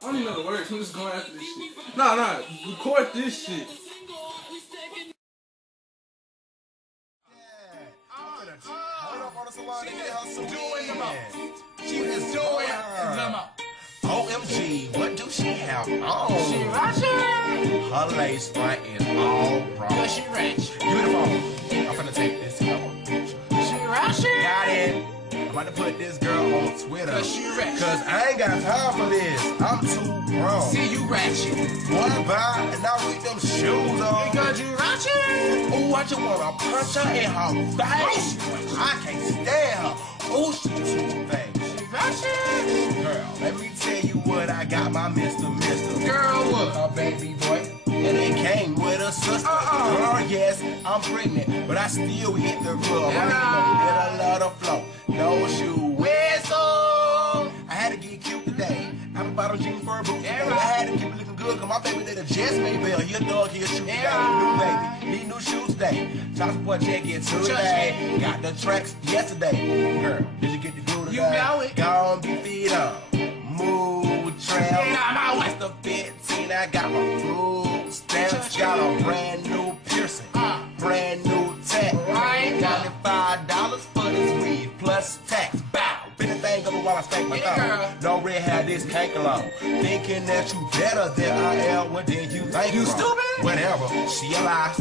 I don't even know the words. I'm just going after this shit. Nah. Record this shit. She is doing her. OMG, what do she have on? She Ratchet. Her lace front is all wrong. Yeah, she Ratchet. Give me the phone. I'm finna take this. She Ratchet. Got it. I'm about to put this girl on Twitter. Cause she Ratchet. Cause I ain't got time for this. I'm too grown. See you Ratchet. Wanna buy and I with them shoes on. Because you Ratchet. Ooh, I just wanna punch her in her face. I can't stand her. Ooh, she too bad. She Ratchet. Girl, let me tell you what I got my Mr. Girl, what? A baby boy. And it came with a sister. Girl, yes, I'm pregnant, but I still hit the club. I'm in the middle of the floor. No shoe whistle. I had to get cute today. I'm about to jean for a boot. I had to keep it looking good, cause my baby little just made bail. He a dog, he a shoe. He got a new baby. Need new shoes today. Child support check it today. Got the tracks yesterday. Girl, did you get the glue today? You know it. Gonna be feet up. Move, trail. That's the 15. I got my food stamps. Got a brand new piercing. Brand new tech. $95 for this weed plus tax. Bow. Been a thing over while I spank my thumb. No red hair, this cank alone. Thinking that you better than I am, well then you think you wrong. Stupid. Whatever, she alive.